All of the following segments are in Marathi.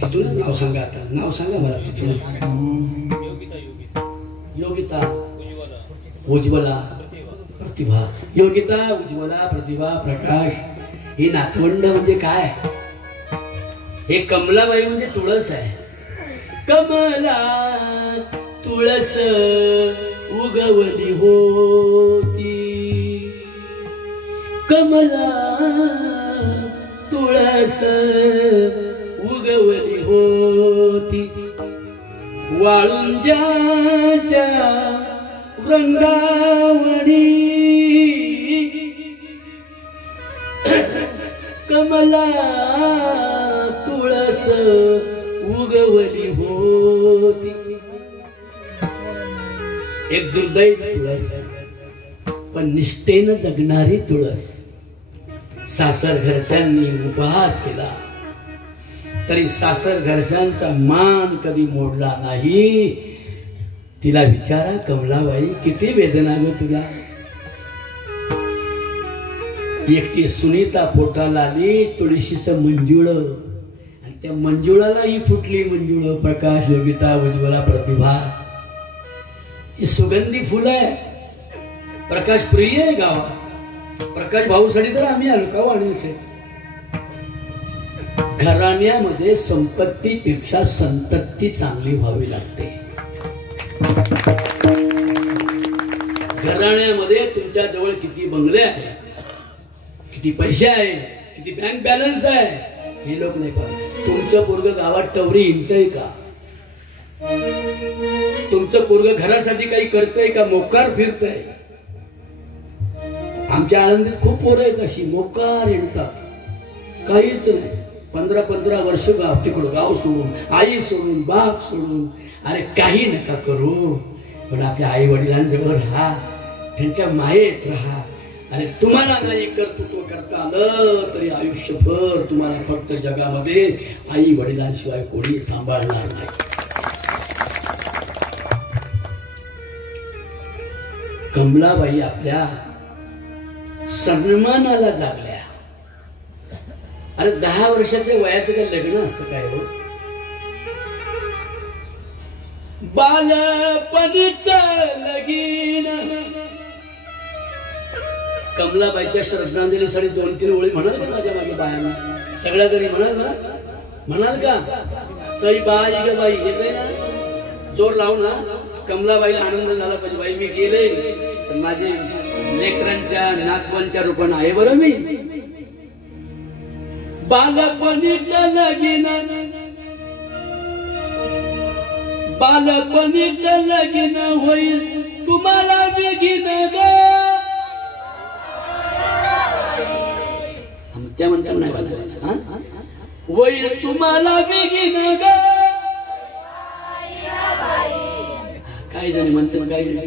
तिथूनच नाव सांगा. आता नाव सांगा मला तिथूनच. योगिता, उज्ज्वला, प्रतिभा. योगिता, उज्ज्वला, प्रतिभा, प्रकाश ही नातवंड म्हणजे काय? हे कमलाबाई म्हणजे तुळस आहे. कमला तुळस उगवली होती, कमला तुळस उगवली होती, वाळुंजाच्या वृंदावनी कमला तुळस उगवली होती. एक दुर्दैव तुळस, पण निष्ठेनं जगणारी तुळस. सासर घरच्यांनी उपहास केला तरी सासर घरच्यांचा मान कधी मोडला नाही. तिला विचारा, कमलाबाई किती वेदना ग तुला. एकटी सुनीता पोटाला आली, तुळशीचं मंजुळ, आणि त्या मंजुळाला ही फुटली मंजुळ. प्रकाश, योगिता, उज्ज्वला, प्रतिभा ही सुगंधी फुलं आहे. प्रकाश प्रिय आहे गावात. प्रकाश भाऊसाठी तर आम्ही आलो का अनिल शेठ. घराण्यामध्ये संपत्तीपेक्षा संतती चांगली व्हावी लागते. घराण्यामध्ये तुमच्या जवळ किती बंगले आहे, किती पैसे आहे, किती बँक बॅलन्स आहे, हे लोक नाही पाहत. तुमचं पोरग गावात टवरी हिंडतय का? तुमचं पोरग घरासाठी काही करतय का? मोकार फिरतय? आमच्या आनंदीत खूप पोरं आहेत अशी मोकार हिंडतात, काहीच नाही. 15-15 वर्ष तिकडं गाव सोडून, आई सोडून, बाप सोडून. अरे काही नका करू, पण आपल्या आई वडिलांजवळ राहा, त्यांच्या मायेत राहा. आणि तुम्हाला नाही कर्तृत्व करता आलं तरी आयुष्यभर तुम्हाला फक्त जगामध्ये आई वडिलांशिवाय कोणी सांभाळणार नाही. कमलाबाई आपल्या सन्मानाला जागल्या. अरे 10 वर्षाच्या वयाचं काय लग्न असतं काय हो? बालपणीच लगीन. कमलाबाईच्या श्रद्धांजलीसाठी 2-3 ओळी म्हणाल का माझ्या मागे बायांना? सगळ्या तरी म्हणाल ना? म्हणाल का? सई बाई ग बाई येते ना, जोर लावू ना. कमलाबाईला आनंद झाला पाहिजे. बाई मी गेले तर माझे लेकरांच्या नातवांच्या रूपानं आहे बरं मी. बालपणीचं लगीन, बालपणीचं लगीन होईल तुम्हाला बेगीन ग. त्या म्हणतात नाही बाजारायचं, होईल तुम्हाला बेगीन ग. काही जणी म्हणतात, काही जणी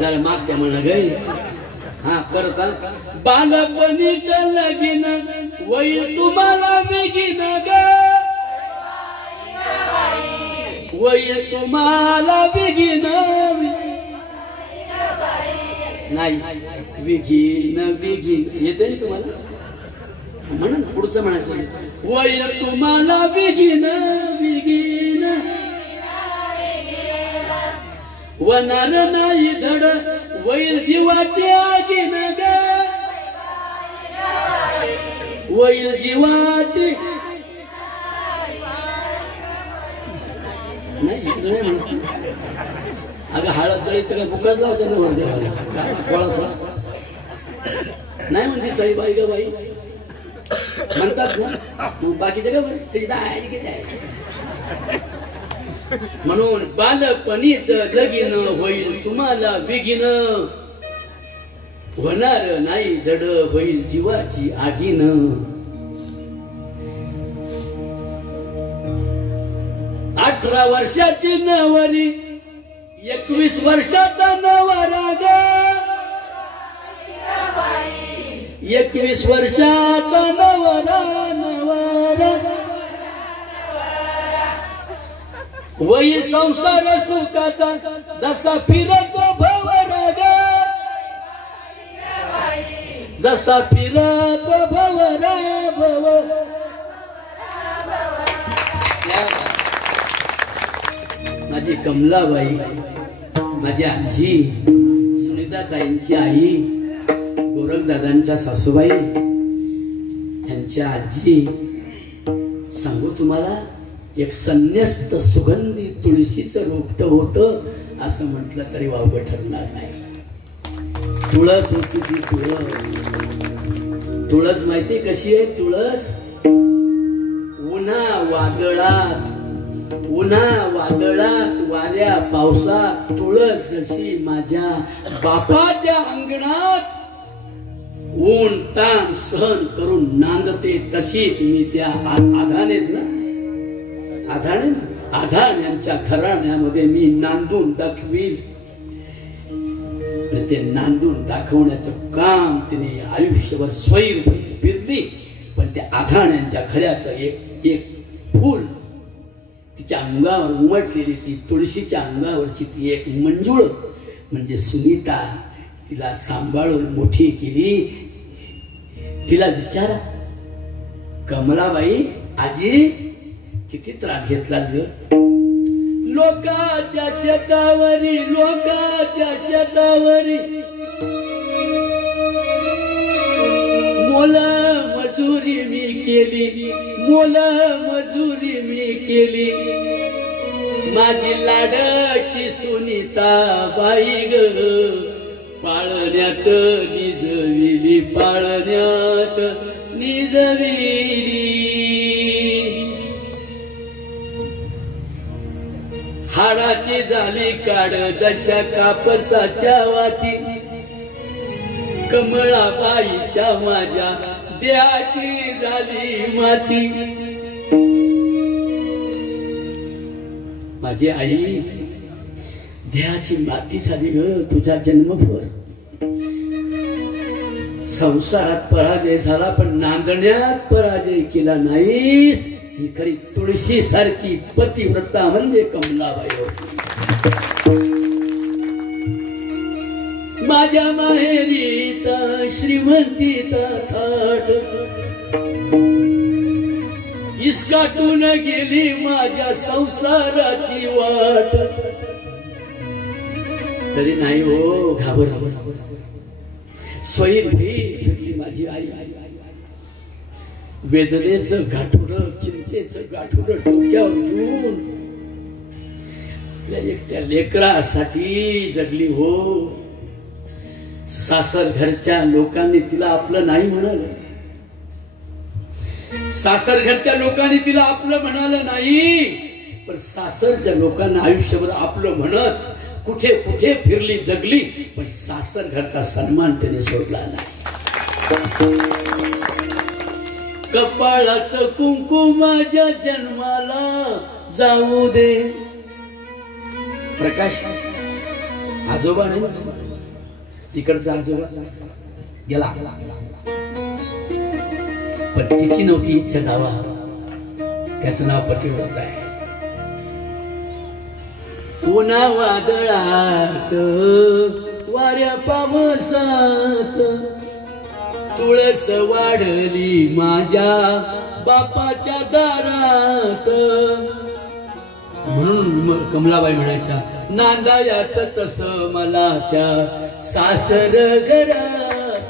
जरा मागच्या म्हणा गई. हा परत बालपणीचं लगीन होईल तुम्हाला बेगीन ग, होईल तुम्हाला बेगीन. नाही बेगीन बेगीन येते ना तुम्हाला, म्हणा ना पुढचं म्हणायचं. होईल तुम्हाला बेगीन बेगीन, होणार नाही धड होईल जीवाची आगीन ग, होईल जीवाची. नाही म्हणत. अगं हळद तळी तर बुकाच लावते ना वर देवाला, काय कोळसा नाही म्हणते. सई बाई ग बाई म्हणतात ना, बाकीच्या ग म्हणून बालपणीच लगीन होईल तुम्हाला बेगीन, होणार नाही धड होईल जीवाची आगीन. 18 वर्षाची नवरी 21 वर्षाचा नवरा ग, 21 वर्षाचा नवरा नवरा. वही संसार सुखाचा जसा फिरतो भवरा ग, जसा फिरत भवरा भव. माझी कमलाबाई, माझी आजी, सुनीताताईंची आई, गोरखदादांच्या सासूबाई, यांच्या आजी, सांगू तुम्हाला, एक संन्यस्त सुगंधी तुळशीचं रोपट होतं असं म्हटलं तरी वावगं ठरणार नाही. तुळस होती ती तुळस. तुळस माहिती कशी आहे? तुळस उन्हा वादळात वाऱ्या पावसात तुळस जशी माझ्या बापाच्या अंगणात ऊन ताण सहन करून नांदते, तशीच मी त्या आधाण यांच्या घराण्यामध्ये मी नांदून दाखवील. ते नांदून दाखवण्याचं काम तिने आयुष्यभर स्वैर फिरली. पण त्या आधाण्यांच्या घराचं एक फूल तिच्या अंगावर उमटलेली, ती तुळशीच्या अंगावरची ती एक मंजुळ म्हणजे सुनीता, तिला सांभाळून मोठी केली. तिला विचारा, कमलाबाई आजी किती त्रास घेतलास ग? लोकाच्या शेतावरी मोला मजुरी मी केली, माझी लाडकी सुनीता बाई ग, पाळण्यात निजविली. हाडाची झाली काढ जशा कापसाच्या वाती, कमळाबाईच्या माझ्या देहाची झाली माती. माझी आई देहाची माती झाली ग तुझा जन्मभर. संसारात पराजय झाला पण नांदण्यात पराजय केला नाहीस. ही खरी तुळशी सारखी पतिव्रता म्हणजे कमलाबाई होती. माझ्या माहेरीचा श्रीमंतीचा थाट इसकाटून गेली माझ्या संसाराची वाट. तरी नाही हो घाबर, स्वैर फिरली माझी आई. वेदनेचं गाठोडं, चिंतेचं गाठोडं डोक्यावर घेऊन एकट्या लेकरासाठी जगली हो. सासर घरच्या लोकांनी तिला आपलं नाही म्हणालं. सासर घरच्या लोकांनी तिला आपलं म्हणालं नाही, पण सासरच्या लोकांना आयुष्यभर आपलं म्हणत कुठे कुठे फिरली जगली, पण सासर घरचा सन्मान त्याने सोडला नाही. कपाळाचं कुंकू माझ्या जन्माला जाऊ दे. प्रकाश आजोबा नाही, तिकडचा आजोबा गेला, पण तिची नव्हती इच्छा जावा. त्याचं नाव पतिव्रत आहे. उन्हा वादळात वाऱ्या पावसात तुळस वाढली माझ्या बापाच्या दारात. म्हणून कमलाबाई म्हणायच्या, नांदायाच तस मला त्या सासर घरात.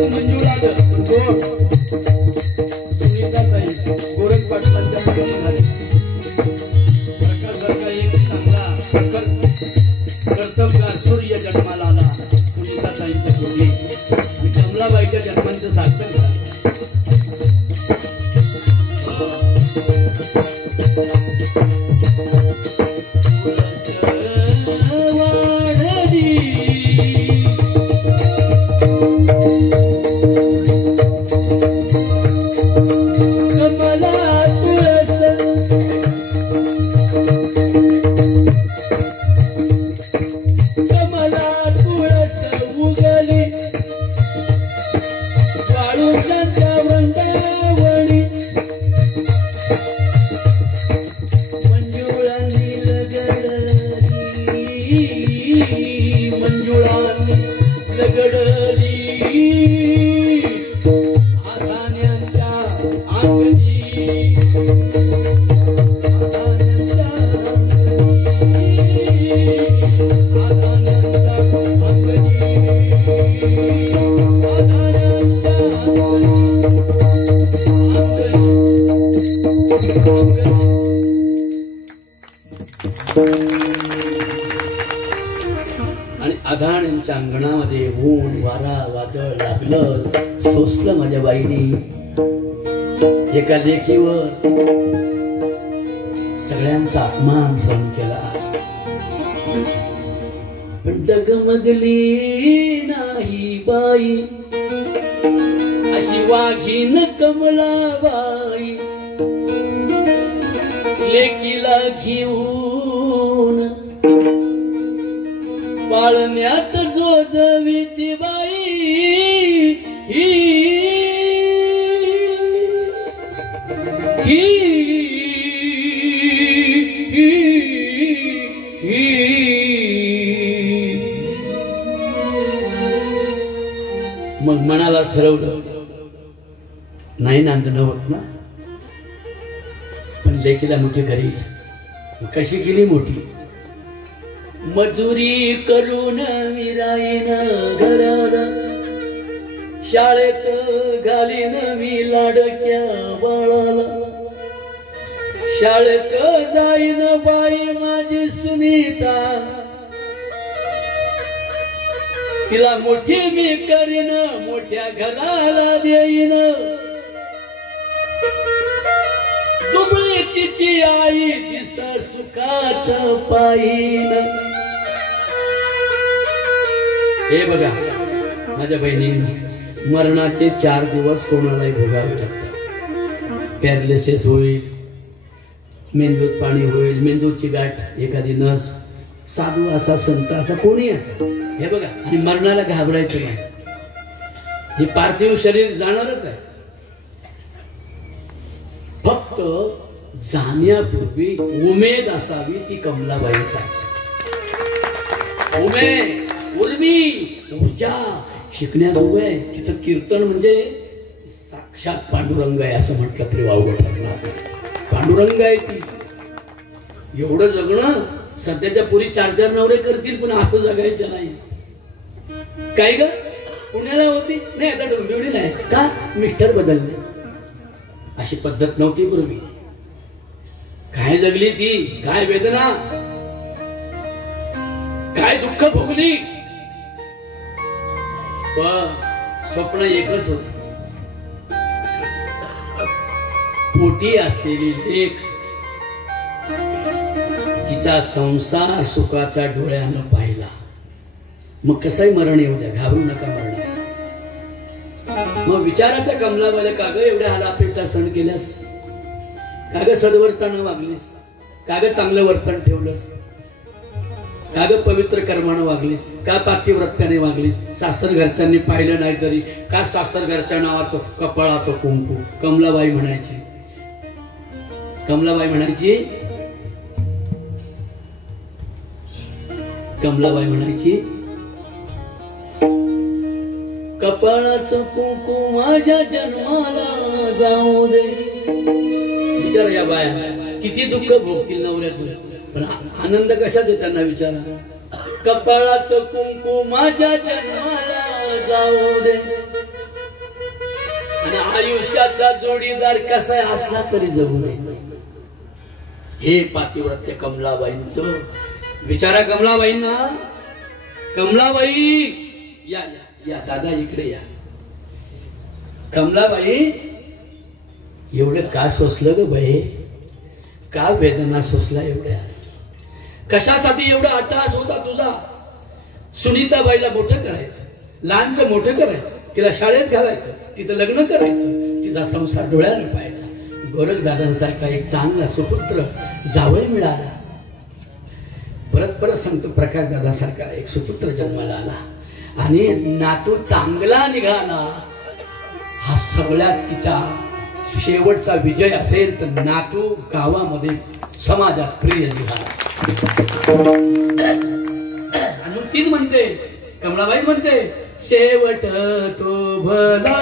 मंजुळा सुनीताताई गोरख पाटलांच्या झाले प्रकाशाचा एक चांगला कर्तबगार सूर्य जन्माला आला सुनीताताईंच्या पोटी आणि कमलाबाईच्या जन्मांचं सार्थक झालं. आणि आघाण्यांच्या अंगणामध्ये ऊन वारा वादळ लागलं सोसलं माझ्या बाईनी. एका लेखीवर सगळ्यांचा अपमान सहन केला पण डगमगली नाही बाई अशी वाघीन कमलाबाई. लेकीला घेऊन पाळण्यात जोजवी ती बाई मग मनाला ठरवलं नाही नांदणं होत ना पण लेकीला मोठी करी. कशी केली मोठी? मजुरी करून विराईन घराला शाळेत घालीन मी लाडक्या बाळाला. शाळेत जाईन बाई माझी सुनीता तिला मोठी मी करीन मोठ्या घराला देईन. दुबळी तिची आई दिसर सुखाच पाईन. हे बघा माझ्या बहिणींनी मरणाचे 4 दिवस कोणालाही भोगावे लागतात. पॅरालिसिस होईल, मेंदूत पाणी होईल, मेंदूची गाठ, एखादी नस, साधू असा संत असा कोणी असा. हे बघा आणि मरणाला घाबरायचं नाही. हे पार्थिव शरीर जाणारच आहे. फक्त जाण्यापूर्वी उमेद असावी ती कमलाबाईसाठी. उमेद, उर्मी, ऊर्जा शिकण्यात उभे आहे. तिचं कीर्तन म्हणजे साक्षात पांडुरंग आहे असं म्हटलं तरी वावगं ठरणार. पांडुरंग आहे ती. एवढं जगणं सध्याच्या पुरी 4-4 नवरे करतील पण असं जगायचं नाही. काय ग पुण्याला होती नाही आता डोंबिवलीला आहे का? मिस्टर बदलले. अशी पद्धत नव्हती पूर्वी. काय जगली ती, काय वेदना, काय दुःख भोगली. पण स्वप्न एकच होत. पोटी असलेली लेक तिचा संसार सुखाचा डोळ्यानं पाहिला. मग कसंही मरण येऊ द्या, घाबरू नका मरण. मग विचारात कमलाबाईला का ग एवढ्या हालापेटा सहन केल्यास? का ग सद्वर्तानं वागलीस? का ग चांगलं वर्तन ठेवलंस? का ग पवित्र कर्मानं वागलीस? का पातिव्रत्याने वागलीस? सासर घरच्यांनी पाहिलं नाही तरी का सासर घरच्या नावाचं कपाळाचं कुंकू? कमलाबाई म्हणायची. कमलाबाई म्हणायची कमलाबाई म्हणायची कपाळाचं कुंकू माझ्या जन्माला जाऊ दे. विचार या बाया किती दुःख भोगतील नवऱ्याचं, पण आनंद कशाच त्यांना विचारा. कपाळाचं कुंकू माझ्या जन्माला जाऊ दे आणि आयुष्याचा जोडीदार कसा असला तरी जगू नये. हे पातिव्रत्य कमलाबाईंचं. विचारा कमलाबाईंना. कमलाबाई या या या दादा इकडे या. कमलाबाई एवढं का सोसलं ग बाई? का वेदना सोसला एवढ्या? कशासाठी एवढा अट्टहास होता तुझा? सुनीताबाईला मोठं करायचं, लहानचं मोठं करायचं, तिला शाळेत घालायचं, तिथं लग्न करायचं, तिचा संसार डोळ्यानं पाहायचा. गोरखदादांसारखा एक चांगला सुपुत्र जावई मिळाला. परत परत सांगतो, प्रकाश दादासारखा एक सुपुत्र जन्माला आला आणि नातू चांगला निघाला. हा सगळ्यात तिचा शेवटचा विजय असेल तर नातू गावामध्ये समाजात प्रिय निघाला. आणि तीच म्हणते, कमलाबाई म्हणते, शेवट तो भला.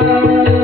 Jai